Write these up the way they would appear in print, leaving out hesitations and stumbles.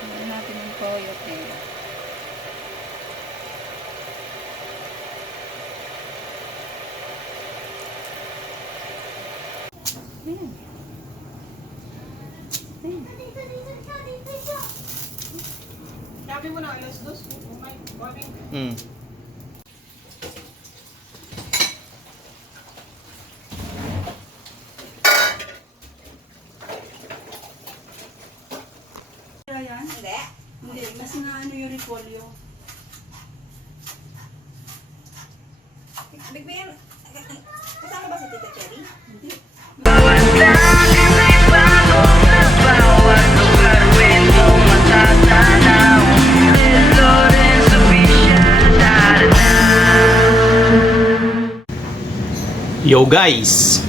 Lagyan natin yung coyote. Ayan. Ayan. Sabi mo na alas 2. Oh my God. Yan? Hindi. Hindi, mas na ano yung repolyo. Bigyan. Kasama ba si Tita Cherry? Hindi. Yo guys,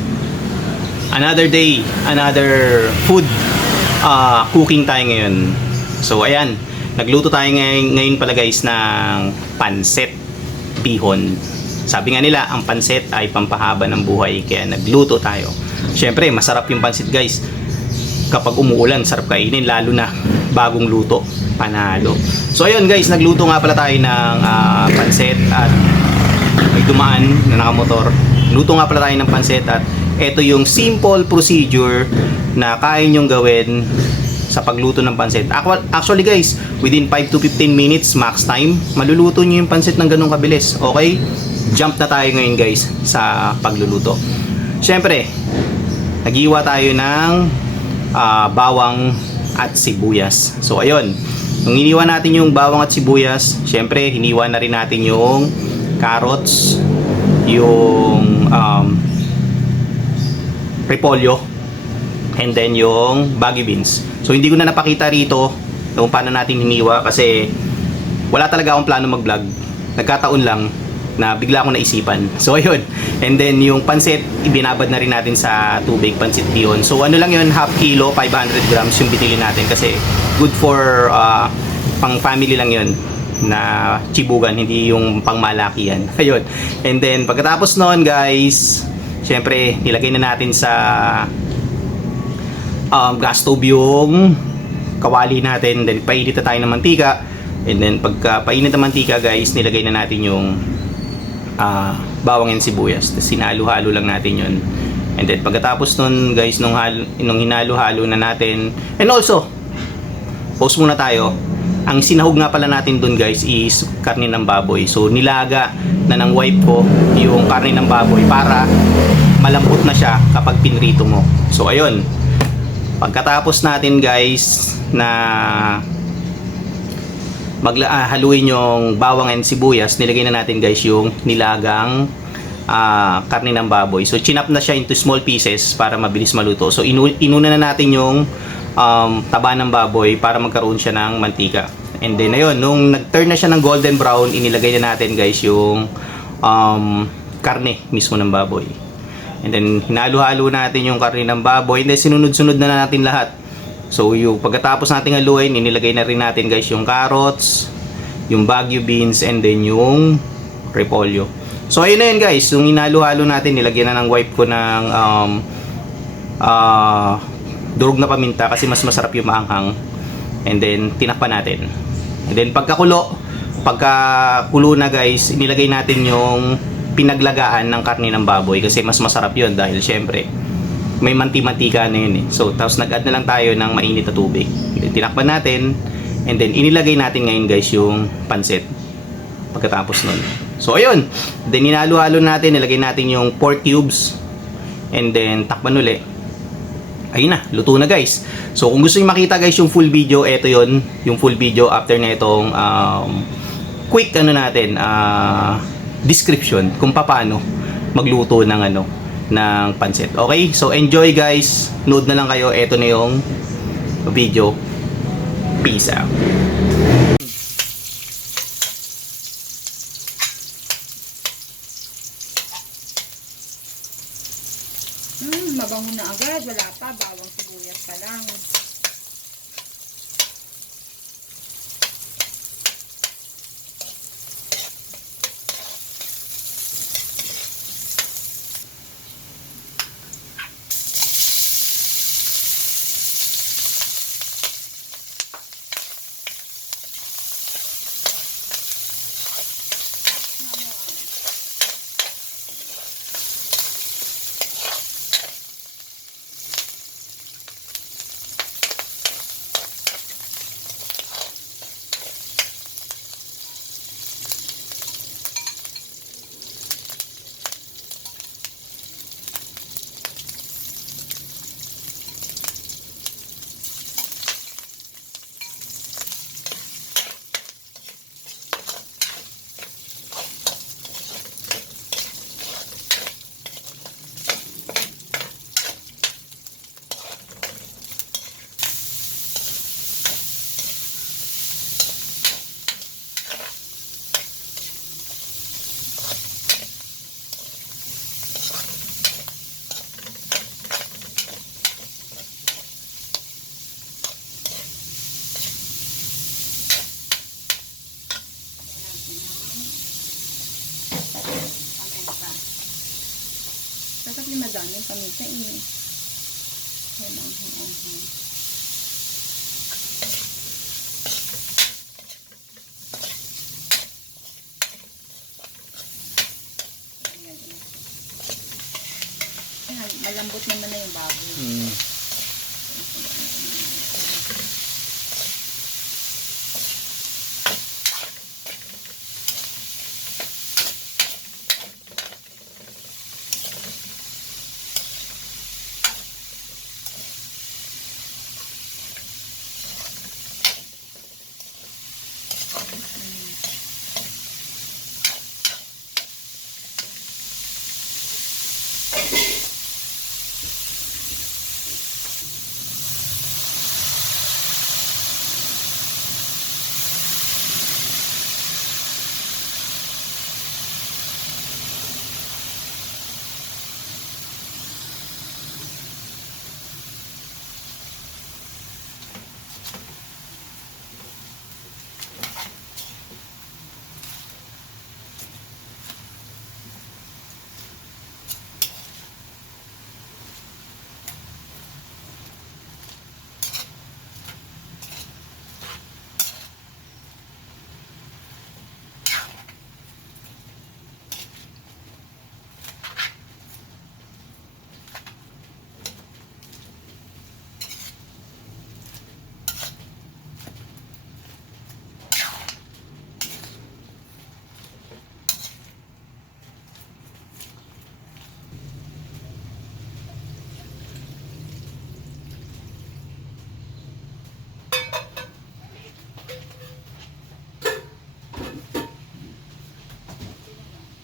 another day, another food cooking tayo ngayon. So ayan, nagluto tayo ngayon pala guys ng pansit bihon. Sabi nga nila, ang pansit ay pampahaba ng buhay, kaya nagluto tayo. Syempre, masarap yung pansit guys. Kapag umuulan, sarap kainin, lalo na bagong luto, panalo. So ayun guys, nagluto nga pala tayo ng pansit at may dumaan na nakamotor. Luto nga pala tayo ng pansit at ito yung simple procedure na kaya nyong gawin sa pagluto ng pansit. Actually guys, within 5 to 15 minutes max time, maluluto nyo yung pansit ng ganun kabilis. Okay? Jump na tayo ngayon guys sa pagluluto. Syempre, nag-iwa tayo ng bawang at sibuyas. So ayun, nung iniwa natin yung bawang at sibuyas, syempre hiniwa na rin natin yung carrots, yung repolyo, and then yung baggy beans. So hindi ko na napakita rito kung paano natin hiniwa kasi wala talaga akong plano mag-vlog. Nagkataon lang na bigla akong naisipan. So ayun. And then yung pansit, ibinabad na rin natin sa tubig, pansit bihon. So ano lang yun, half kilo, 500 grams yung binili natin kasi good for pang family lang yun na chibugan, hindi yung pangmalaki yan. Ayun. And then pagkatapos noon guys, syempre nilagay na natin sa gas stove yung kawali natin, then painit na tayo ng mantika, and then pagka painit ng mantika guys, nilagay na natin yung bawang and sibuyas, tapos sinalo-halo lang natin yun. And then pagkatapos nun guys, nung hinalo-halo na natin, and also pause muna tayo. Ang sinahog nga pala natin dun guys is karne ng baboy. So nilaga na ng wife ko yung karne ng baboy para malambot na siya kapag pinrito mo. So ayun, pagkatapos natin guys na haluin yung bawang and sibuyas, nilagay na natin guys yung nilagang karne ng baboy. So chinap na siya into small pieces para mabilis maluto. So inuna na natin yung taba ng baboy para magkaroon siya ng mantika. And then ayun, nung nag-turn na siya ng golden brown, inilagay na natin guys yung karne mismo ng baboy. And then hinalo-halo natin yung karne ng baboy, and then sinunod-sunod na natin lahat. So yung pagkatapos nating haluin, inilagay na rin natin guys yung carrots, yung bagu beans, and then yung repolyo. So ayun na yun guys, yung hinalo-halo natin, nilagyan na ng wife ko ng durog na paminta kasi mas masarap yung maanghang. And then tinakpan natin. And then pagkakulo na guys, inilagay natin yung pinaglagaan ng karne ng baboy kasi mas masarap yun dahil syempre may manti-mantika na yun eh. So tapos nag-add na lang tayo ng mainit na tubig. Then, tinakpan natin, and then inilagay natin ngayon guys yung pansit pagkatapos nun. So ayun, then hinalo-halo natin, nilagay natin yung pork cubes, and then takpan uli. Ayun na, luto na guys. So kung gusto niyo makita guys yung full video, eto yon yung full video after na itong quick description kung paano magluto ng ng pansit. Okay? So enjoy guys. Nood na lang kayo. Eto na yung video. Peace out. Mabango na agad. Wala pa. Bawang sibuyas pa lang. yung paminta eh. Yan, anghang. Ayan, malambot naman na yung baboy.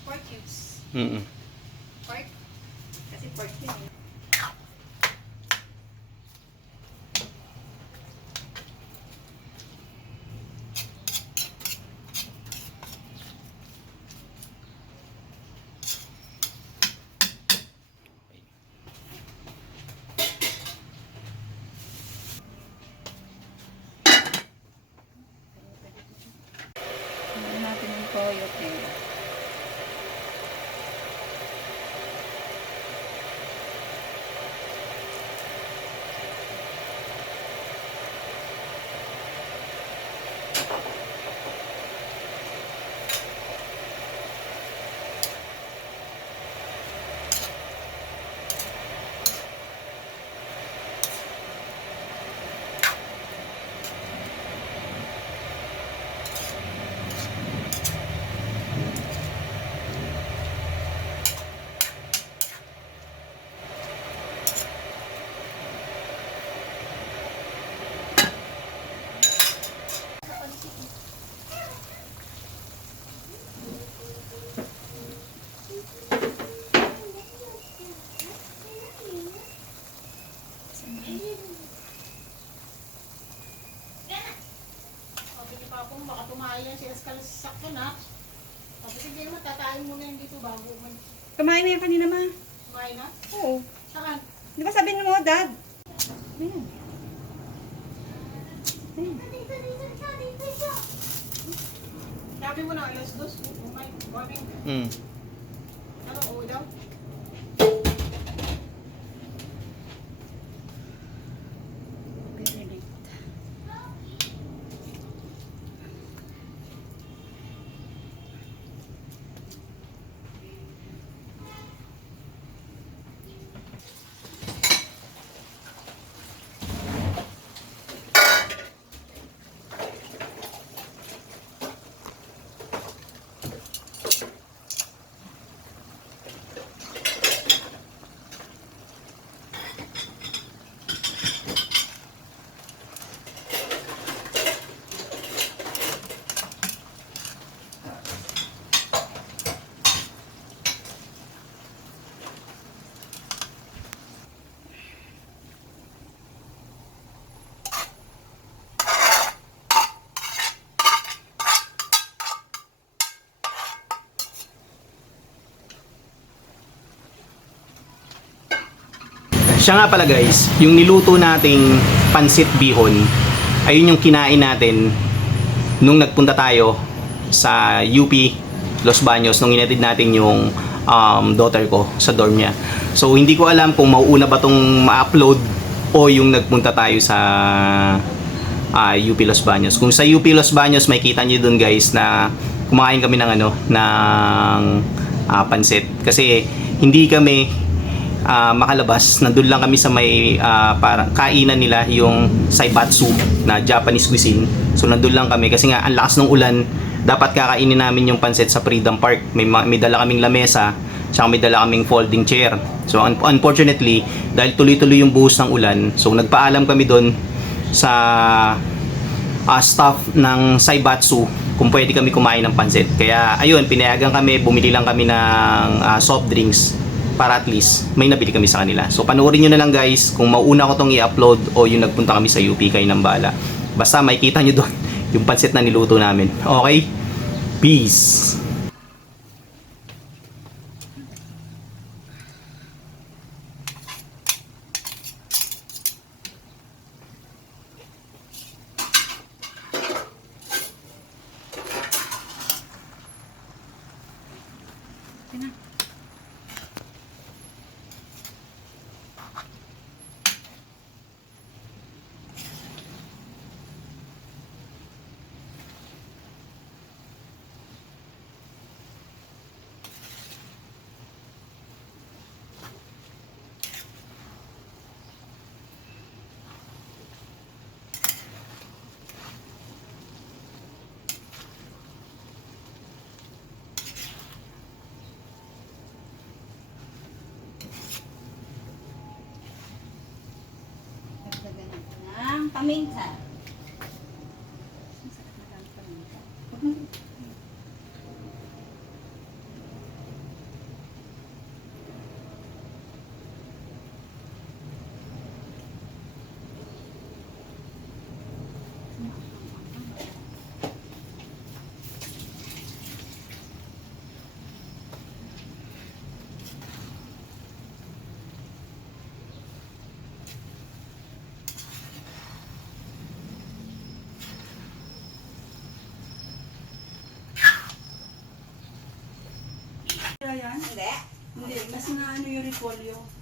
Pork cubes. Pork. Kasi pork yun eh. Tingnan natin yung coyote. Sabi ni Papong, baka tumayan si Escal sa sakyan ha. Sabi sige mo, tatain mo na yun dito bago man. Kumain na yan kanina, ma. Kumain na? Oo. Saan? Di ba sabi mo, Dad? Ayan. Ayan. Sabi mo na, alas dos. Kumain. Kumain. Ano, uwi daw? Very late. Siya nga pala guys, yung niluto nating pansit bihon, ayun yung kinain natin nung nagpunta tayo sa UP Los Baños nung inatid natin yung daughter ko sa dorm niya. So hindi ko alam kung mauuna ba tong ma-upload o yung nagpunta tayo sa UP Los Baños. Kung sa UP Los Baños, may kita niyo dun guys na kumakain kami ng pansit. Kasi hindi kami makalabas. Nandun lang kami sa may parang kainan nila, yung Saibatsu na Japanese cuisine. So nandun lang kami kasi nga ang lakas ng ulan. Dapat kakainin namin yung pansit sa Freedom Park. May dala kaming lamesa, tsaka may dala kaming folding chair. So unfortunately, dahil tuloy-tuloy yung buhos ng ulan, so nagpaalam kami doon sa staff ng Saibatsu kung pwede kami kumain ng pansit. Kaya ayun, pinayagan kami, bumili lang kami ng soft drinks para at least may nabili kami sa kanila. So panoorin nyo na lang guys kung mauna ko tong i-upload o yung nagpunta kami sa UP, kayo ng bala. Basta makikita nyo doon yung pansit na niluto namin. Okay? Peace! Ng paminta. Yan? Hindi. Hindi, mas na ano yung repolyo.